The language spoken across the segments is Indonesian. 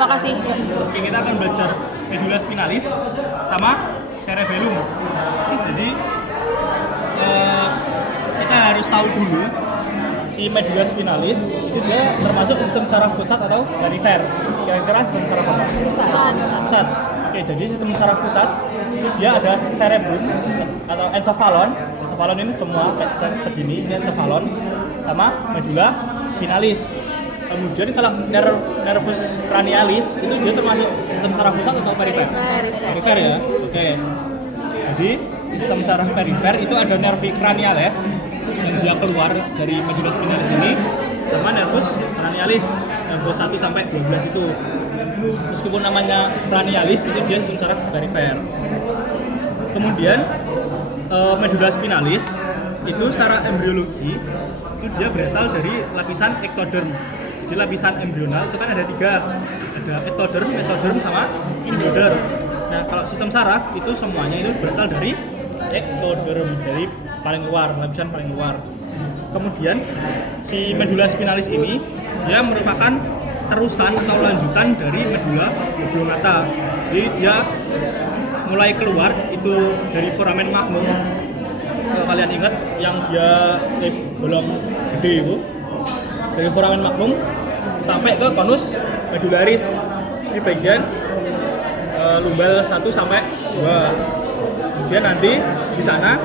Terima kasih. Oke, kita akan belajar medula spinalis sama cerebellum. Jadi kita harus tahu dulu si medula spinalis itu dia termasuk sistem saraf pusat atau perifer. Kira-kira sistem saraf apa? Pusat. Oke, jadi sistem saraf pusat itu dia ada cerebrum atau encephalon. Encephalon ini semua kayak segini, ini encephalon sama medula spinalis. Kemudian kalau nervus cranialis itu dia termasuk sistem saraf pusat atau perifer? Perifer ya. Oke. Jadi sistem saraf perifer itu ada nervi cranialis yang dia keluar dari medula spinalis ini sama nervus cranialis nervus 1 sampai 12 itu. Meskipun namanya cranialis itu dia sistem saraf perifer. Kemudian medula spinalis itu secara embriologi itu dia berasal dari lapisan ektoderm. Jadi lapisan embrional itu kan ada 3, ada ektoderm, mesoderm sama endoderm. Nah kalau sistem saraf itu semuanya itu berasal dari ektoderm, dari paling luar, lapisan paling luar. Kemudian si medula spinalis ini dia merupakan terusan atau lanjutan dari medula oblongata. Jadi dia mulai keluar itu dari foramen magnum. Kalau kalian ingat yang dia bolong gede itu dari foramen magnum sampai ke konus medularis. Ini bagian lumbal 1 sampai 2. Kemudian nanti di sana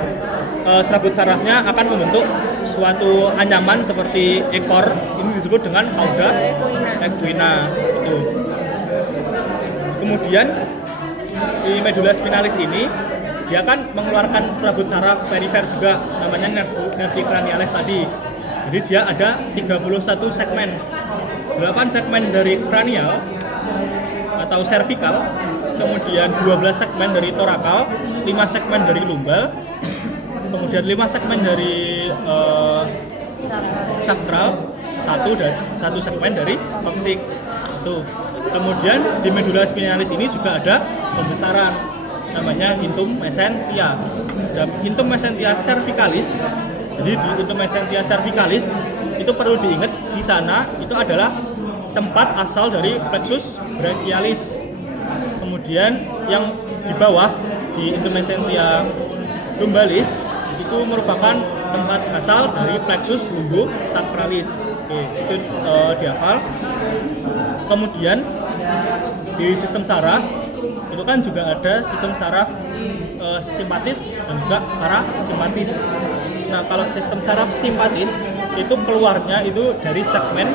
serabut sarafnya akan membentuk suatu anyaman seperti ekor. Ini disebut dengan cauda equina. Itu. Kemudian di medula spinalis ini dia kan mengeluarkan serabut saraf perifer juga, namanya nervi cranialis tadi. Jadi dia ada 31 segmen. 8 segmen dari kranial atau cervical, kemudian 12 segmen dari torakal, 5 segmen dari lumbal, kemudian 5 segmen dari sakral, 1 segmen dari coccyx. Tuh. Kemudian di medula spinalis ini juga ada pembesaran namanya intum mesentia. Dan intum mesentia cervicalis. Jadi di intum mesentia cervicalis itu perlu diingat di sana itu adalah tempat asal dari plexus brachialis. Kemudian yang di bawah di intum mesentia lumbalis itu merupakan tempat asal dari plexus lumbosacralis. Oke, itu dihafal. Kemudian di sistem saraf itu kan juga ada sistem saraf simpatis dan juga parasimpatis. Nah, kalau sistem saraf simpatis itu keluarnya itu dari segmen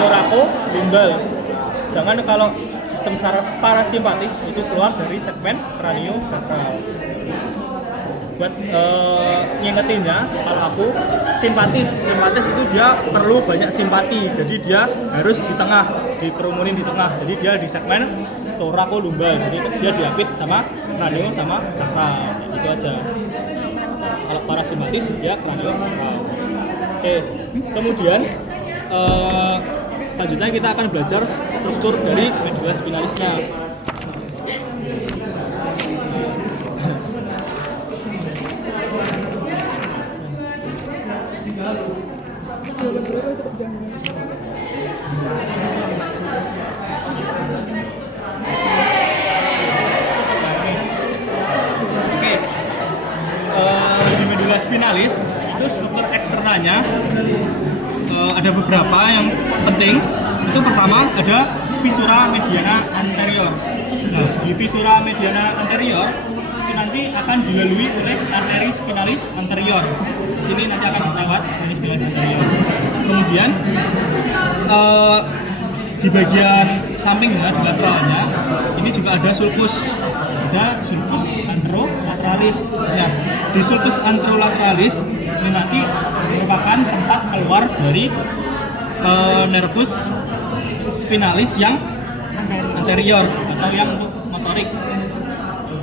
torakodombal. Sedangkan kalau sistem saraf parasimpatis itu keluar dari segmen craniosacral. Buat ngingetinnya, kalau aku simpatis itu dia perlu banyak simpati, jadi dia harus di tengah, dikerumunin di tengah, jadi dia di segmen torakodombal, jadi dia diapit sama kranio sama sakral, gitu aja. Kalau parasimpatis dia craniosacral. Oke, kemudian selanjutnya kita akan belajar struktur dari medula spinalisnya. Di medula spinalis itu struktur eksternalnya ada beberapa yang penting. Itu pertama ada visura mediana anterior. Nah, di visura mediana anterior itu nanti akan dilalui oleh arteri spinalis anterior. Di sini nanti akan lewat arteri spinalis anterior. Kemudian di bagian sampingnya, di lateralnya, ini juga ada sulcus anterolaterales. Ya, di sulcus anterolaterales ini nanti merupakan tempat keluar dari nervus spinalis yang anterior atau yang untuk motorik.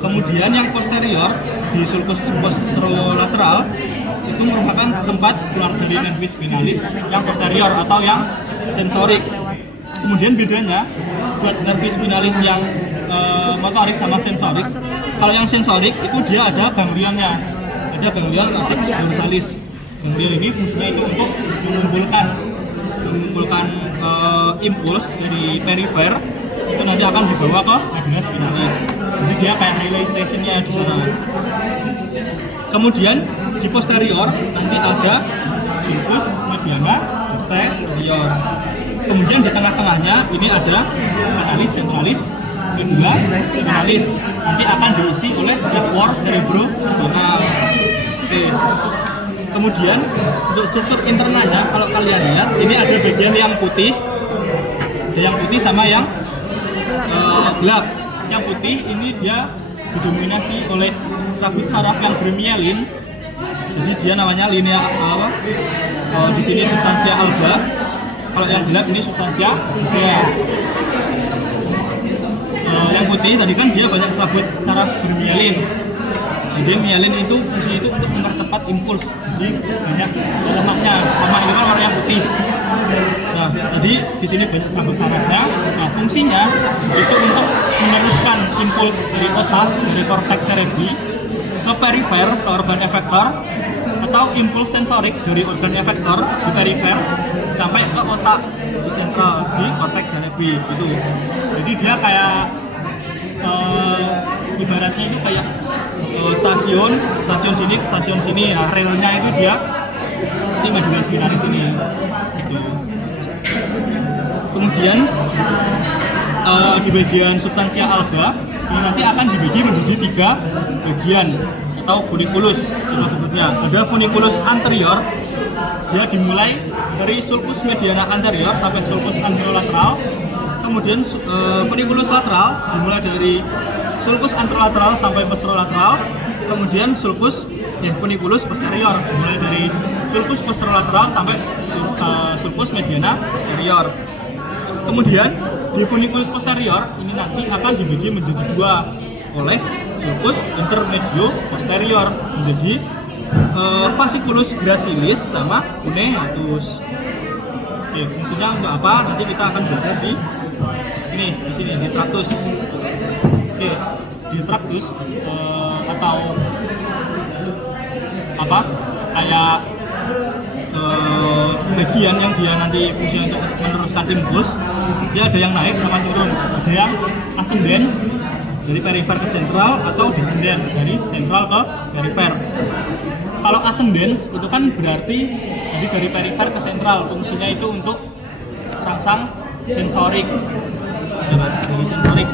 Kemudian yang posterior di sulcus posterolateral itu merupakan tempat keluar dari nervus spinalis yang posterior atau yang sensorik. Kemudian bedanya buat nervus spinalis yang motorik sama sensorik. Kalau yang sensorik itu dia ada ganglionnya, ada ganglion cortex dorsalis. Ganglion ini fungsinya itu untuk mengumpulkan mengumpulkan impuls dari perifer itu nanti akan dibawa ke medulla spinalis. Jadi dia kayak relay stationnya di sana. Kemudian di posterior nanti ada sulcus mediana posterior. Kemudian di tengah-tengahnya ini ada kanalis centralis medulla spinalis. Nanti akan diisi oleh liquor cerebrospinal. Oke. Kemudian untuk struktur internalnya kalau kalian lihat ini ada bagian yang putih, sama yang gelap. Yang putih ini dia didominasi oleh rambut saraf yang bermielin. Jadi dia namanya linea di sini substansia alba. Kalau yang gelap ini substansia viscera. Yang putih tadi kan dia banyak serabut saraf bermielin. Jadi mielin itu fungsinya itu untuk mempercepat impuls. Jadi banyak lemaknya. Lemak itu kan warna yang putih. Nah, jadi di sini banyak serabut sarafnya. Nah, fungsinya itu untuk meneruskan impuls dari otak, dari korteks cerebri ke perifer, ke organ efektor, atau impuls sensorik dari organ efektor di perifer sampai ke otak di sentral di korteks cerebri gitu. Jadi dia kayak ibaratnya itu kayak stasiun sini ke stasiun sini ya, relnya itu dia si medulla spinalis ini gitu. Kemudian di bagian substansia alba ini nanti akan dibagi menjadi 3 bagian atau funiculus kita sebutnya. Ada funiculus anterior, dia dimulai dari sulcus mediana anterior sampai sulcus anterolateral. Kemudian funiculus lateral dimulai dari sulcus anterolateral sampai posterolateral. Kemudian funiculus posterior mulai dari sulcus posterolateral sampai sulcus mediana posterior. Kemudian di funiculus posterior ini nanti akan dibagi menjadi 2 oleh sulcus intermedio posterior menjadi fasciculus gracilis sama cuneatus. Oke, fungsinya untuk apa? Nanti kita akan belajar di sini di tractus. Oke, di tractus atau apa kayak bagian yang dia nanti fungsinya untuk meneruskan impuls, dia ada yang naik sama turun, ada yang ascendens dari perifer ke sentral atau descendens dari sentral ke perifer. Kalau ascendens itu kan berarti jadi dari perifer ke sentral, fungsinya itu untuk rangsang sensorik. Dari sensorik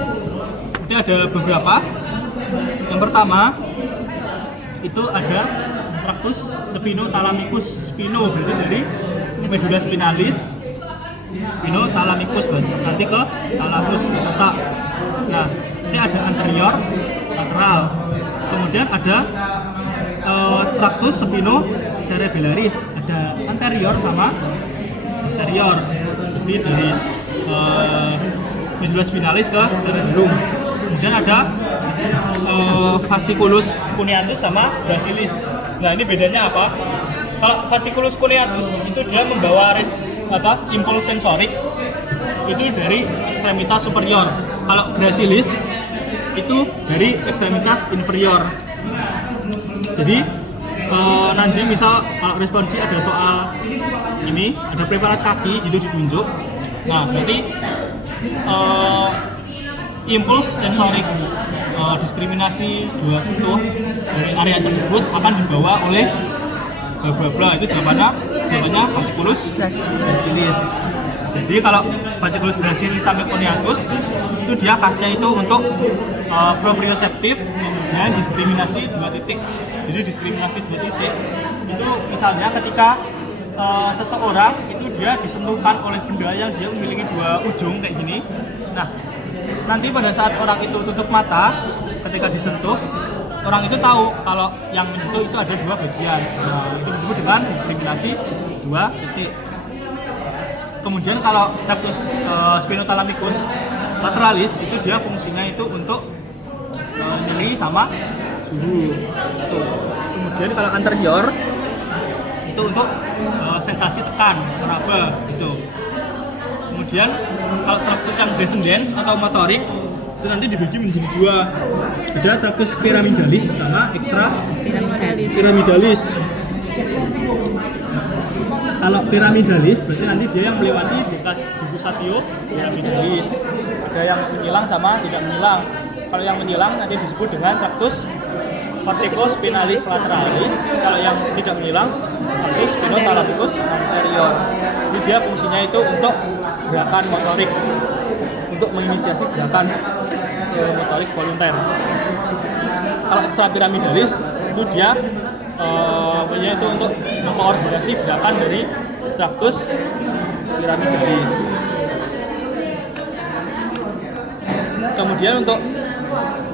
itu ada beberapa. Yang pertama itu ada tractus spinothalamicus. Spino berarti dari medulla spinalis, spinothalamicus nanti ke thalamus ke otak. Nah, ini ada anterior, lateral. Kemudian ada tractus spinocerebellaris, ada anterior sama posterior. Jadi dari medulla spinalis ke cerebellum. Kemudian ada fasciculus cuneatus sama gracilis. Nah, ini bedanya apa? Kalau fasciculus cuneatus itu dia membawa impuls sensorik itu dari ekstremitas superior. Kalau gracilis itu dari ekstremitas inferior. Jadi nanti misal kalau responsi ada soal ini, ada preparat kaki itu ditunjuk. Nah, berarti impuls sensorik diskriminasi 2 sentuh dari area tersebut akan dibawa oleh bla bla bla. Itu jawabannya fasciculus gracilis. Jadi kalau fasciculus gracilis sampai cuneatus itu dia khasnya itu untuk proprioseptif, kemudian diskriminasi 2 titik. Jadi diskriminasi 2 titik itu misalnya ketika seseorang itu dia disentuhkan oleh benda yang dia memiliki 2 ujung kayak gini. Nah, nanti pada saat orang itu tutup mata ketika disentuh, orang itu tahu kalau yang menyentuh itu ada 2 bagian. Nah, itu disebut dengan diskriminasi 2 titik. Kemudian kalau tractus spinothalamicus lateralis itu dia fungsinya itu untuk nyeri sama suhu. Kemudian kalau anterior itu untuk sensasi tekan, meraba gitu. Kemudian kalau tractus yang descendens atau motorik itu nanti dibagi menjadi 2. Ada tractus pyramidalis sama extra pyramidalis. Kalau piramidalis berarti nanti dia yang melewati decussatio piramidalis. Ada yang menyilang sama tidak menyilang. Kalau yang menyilang nanti disebut dengan tractus verticospinalis lateralis. Kalau yang tidak menyilang tractus spinothalamus anterior. Jadi dia fungsinya itu untuk gerakan motorik, untuk menginisiasi gerakan motorik volunteer. Kalau ekstrapiramidalis itu dia punya itu untuk mengkoordinasi gerakan dari tractus piramidalis. Kemudian untuk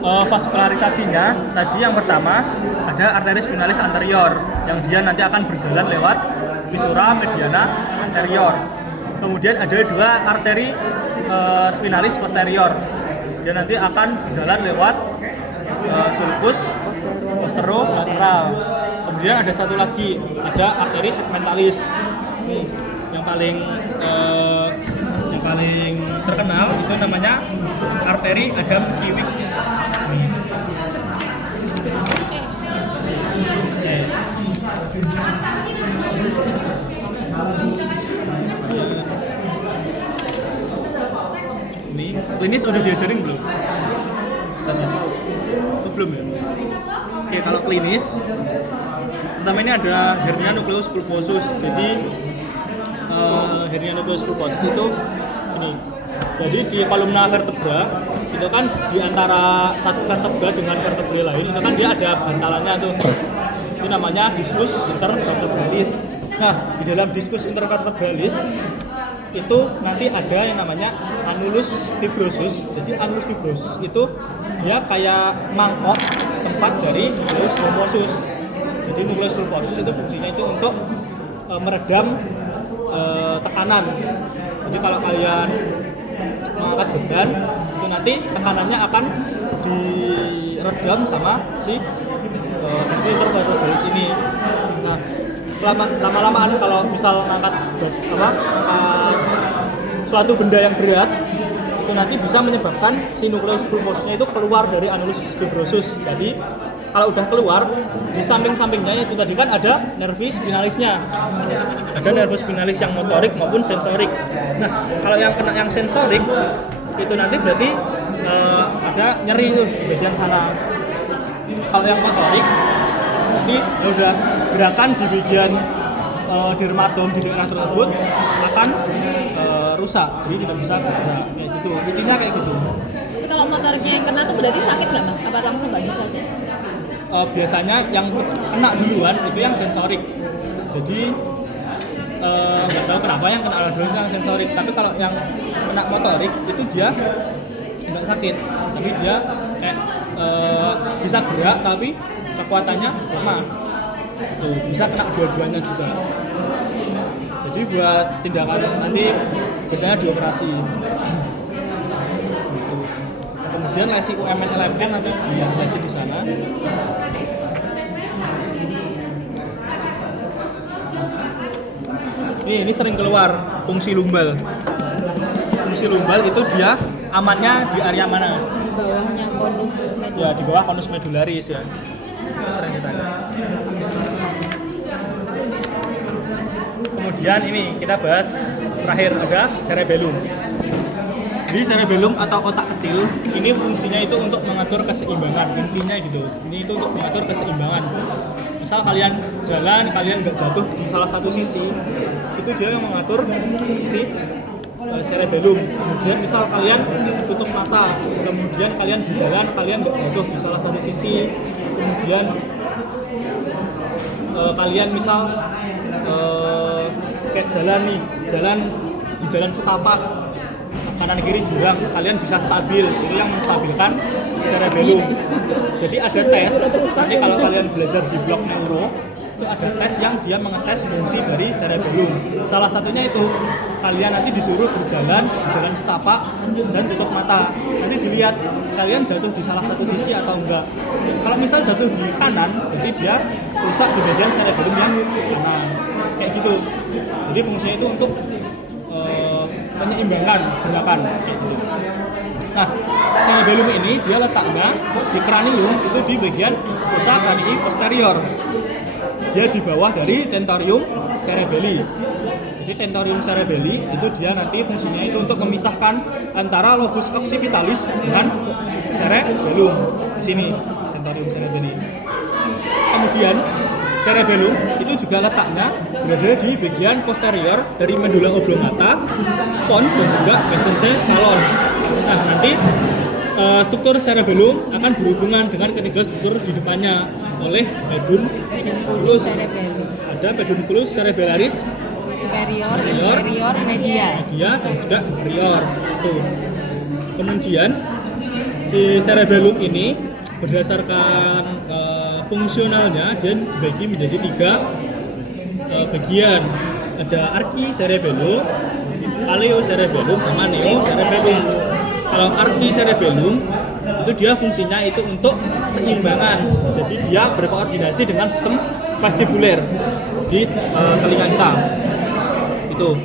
vaskularisasinya tadi yang pertama ada arteris spinalis anterior yang dia nanti akan berjalan lewat viscera mediana anterior. Kemudian ada dua arteri spinalis posterior. Dia nanti akan berjalan lewat sulcus posterolateral. Kemudian ada satu lagi, ada arteri segmentalis. Nih, yang paling terkenal itu namanya arteri Adam Kiewicz. Ini klinis udah diajarin belum? Itu belum ya? Oke, kalau klinis pertama ini ada hernia nucleus pulposus. Jadi hernia nucleus pulposus itu ini. Jadi di kolumna vertebra itu kan di antara satu vertebra dengan vertebrae lain itu kan dia ada bantalannya tuh. Itu namanya discus intervertebralis. Nah, di dalam discus intervertebralis itu nanti ada yang namanya annulus fibrosus. Jadi annulus fibrosus itu dia kayak mangkok tempat dari nucleus pulposus. Jadi nucleus pulposus itu fungsinya itu untuk meredam tekanan. Jadi kalau kalian mengangkat beban itu nanti tekanannya akan diredam sama si discus intervertebralis ini. Nah, lama-lamaan kalau misal ngangkat suatu benda yang berat itu nanti bisa menyebabkan si nucleus pulposusnya itu keluar dari annulus fibrosus. Jadi kalau udah keluar di samping-sampingnya itu tadi kan ada nervi spinalisnya. Ada nervus spinalis yang motorik maupun sensorik. Nah, kalau yang kena yang sensorik itu nanti berarti ada nyeri tuh di bagian sana. Kalau yang motorik nanti udah gerakan di bagian dermatom di daerah tersebut akan rusak, jadi tidak bisa bergerak kayak gitu. Intinya kayak gitu. Tapi kalau motoriknya yang kena tuh berarti sakit nggak mas? Apa langsung nggak bisa aja? Biasanya yang kena duluan itu yang sensorik. Jadi nggak tahu kenapa yang kena duluan yang sensorik. Tapi kalau yang kena motorik itu dia nggak sakit, tapi dia kayak bisa gerak tapi kekuatannya lemah. Tuh, bisa kena dua-duanya juga. Jadi buat tindakan nanti biasanya dioperasi. Gitu. Kemudian lesi UMN LMN nanti lesi di sana. Ini sering keluar fungsi lumbal. Fungsi lumbal itu dia amannya di area mana? Di bawahnya konus medularis. Ya, di bawah konus medularis ya. Itu sering ditanya. Kemudian ini kita bahas terakhir ada cerebellum. Jadi cerebellum atau otak kecil ini fungsinya itu untuk mengatur keseimbangan, intinya gitu. Ini itu untuk mengatur keseimbangan. Misal kalian jalan, kalian nggak jatuh di salah satu sisi, itu dia yang mengatur si cerebellum. Kemudian misal kalian tutup mata, kemudian kalian berjalan, kalian nggak jatuh di salah satu sisi. Kemudian kalian misal kayak jalan nih, jalan di jalan setapak kanan kiri jurang, kalian bisa stabil. Itu yang menstabilkan cerebellum. Jadi ada tes, nanti kalau kalian belajar di blok neuro itu ada tes yang dia mengetes fungsi dari cerebellum. Salah satunya itu kalian nanti disuruh berjalan di jalan setapak dan tutup mata. Nanti dilihat kalian jatuh di salah satu sisi atau enggak. Kalau misal jatuh di kanan, berarti dia rusak di bagian cerebellum yang kanan. Kayak gitu. Jadi fungsinya itu untuk menyeimbangkan gerakan kayak gitu. Nah, cerebellum ini dia letaknya di cranium itu di bagian fossa cranii posterior. Dia di bawah dari tentorium cerebelli. Jadi tentorium cerebelli itu dia nanti fungsinya itu untuk memisahkan antara lobus occipitalis dengan cerebellum. Di sini tentorium cerebelli. Kemudian cerebellum itu juga letaknya berada di bagian posterior dari medulla oblongata, pons dan juga mesencephalon. Nah, nanti struktur cerebellum akan berhubungan dengan ketiga struktur di depannya oleh pedunculus. Ada pedunculus cerebellaris superior, inferior, medial. Dan juga inferior. Tuh. Kemudian si cerebellum ini berdasarkan fungsionalnya dia dibagi menjadi 3 bagian. Ada archi cerebellum, paleo cerebellum, sama neo cerebellum. Kalau archi cerebellum itu dia fungsinya itu untuk keseimbangan. Jadi dia berkoordinasi dengan sistem vestibuler di telinga kita. Itu.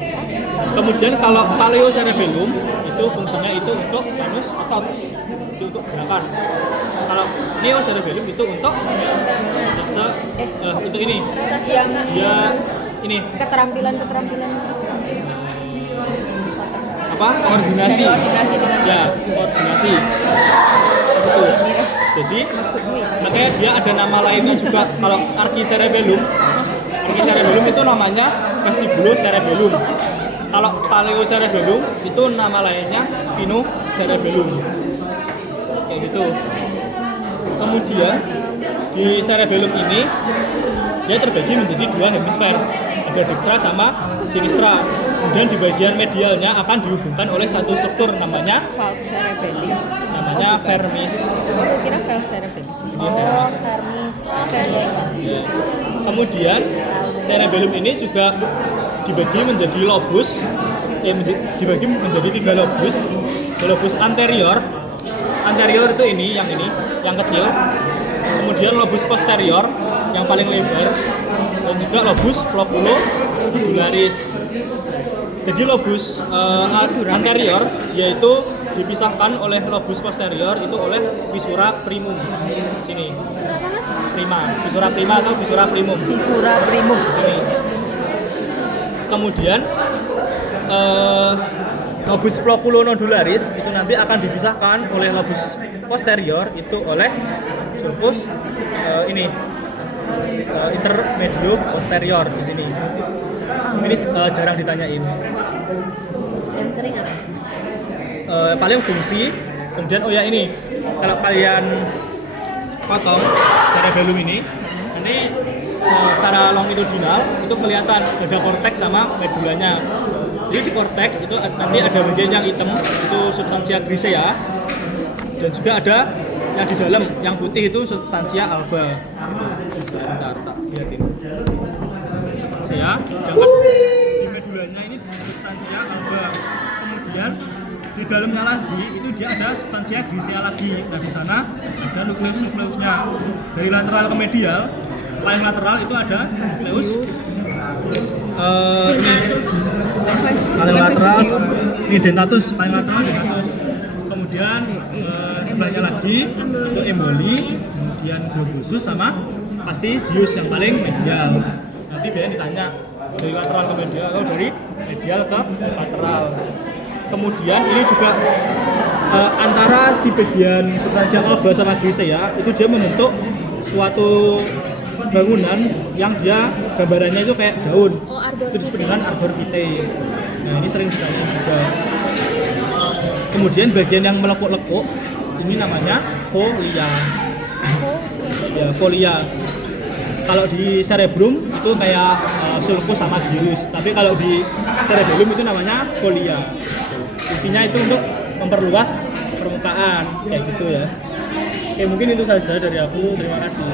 Kemudian kalau paleo cerebellum itu fungsinya itu untuk sinus otot, itu untuk gerakan. Kalau neo cerebellum itu untuk untuk ini. Dia ini Keterampilan apa? Koordinasi dengan ya, koordinasi. Itu. Jadi makanya dia ada nama lainnya juga. Kalau archi cerebellum itu namanya vestibulocerebellum. Kalau paleo cerebellum itu nama lainnya spinocerebellum. Kayak gitu. Kemudian di cerebellum ini dia terbagi menjadi 2 hemisfer, ada dextra sama sinistra. Kemudian di bagian medialnya akan dihubungkan oleh satu struktur namanya falx cerebelli. Namanya vermis. Aku kira falx cerebelli. Ini vermis. Iya. Kemudian cerebellum ini juga dibagi menjadi lobus, dibagi menjadi 3 lobus. Lobus anterior itu ini, yang kecil. Kemudian lobus posterior yang paling lebar, dan juga lobus flocculonodularis. Jadi lobus anterior yaitu dipisahkan oleh lobus posterior itu oleh visura primum. Sini. Visura prima atau visura primum. Sini. Kemudian lobus flocculonodularis itu nanti akan dipisahkan oleh lobus posterior itu oleh sulcus intermedio posterior di sini. Ini jarang ditanyain. Yang sering apa? Paling fungsi. Kemudian ini kalau kalian potong cerebellum ini secara longitudinal itu kelihatan ada korteks sama medulanya. Jadi di korteks itu nanti ada bagian yang hitam itu substansia grisea, dan juga ada yang di dalam yang putih itu substansia alba. Bentar, tak lihatin. Sedangkan di medulanya ini substansia alba. Kemudian di dalamnya lagi itu dia ada substansia grisea lagi. Nah di sana ada nukleus-nukleusnya. Dari lateral ke medial, paling lateral itu ada nukleus. Paling lateral ini dentatus, paling lateral dentatus. Kemudian sebelahnya lagi itu emboli, kemudian globusus sama pasti jius yang paling medial. Nanti biasanya ditanya dari lateral ke medial atau dari medial ke lateral. Kemudian ini juga antara si bagian substansia alba sama grisea itu dia membentuk suatu bangunan yang dia gambarannya itu kayak daun. Itu disebut dengan arbor vitae. Nah ini sering ditanyakan juga. Kemudian bagian yang melekuk-lekuk ini namanya folia. Ya, folia. Kalau di cerebrum itu kayak sulcus sama gyrus, tapi kalau di cerebellum itu namanya folia. Fungsinya itu untuk memperluas permukaan kayak gitu ya. Oke, mungkin itu saja dari aku. Terima kasih.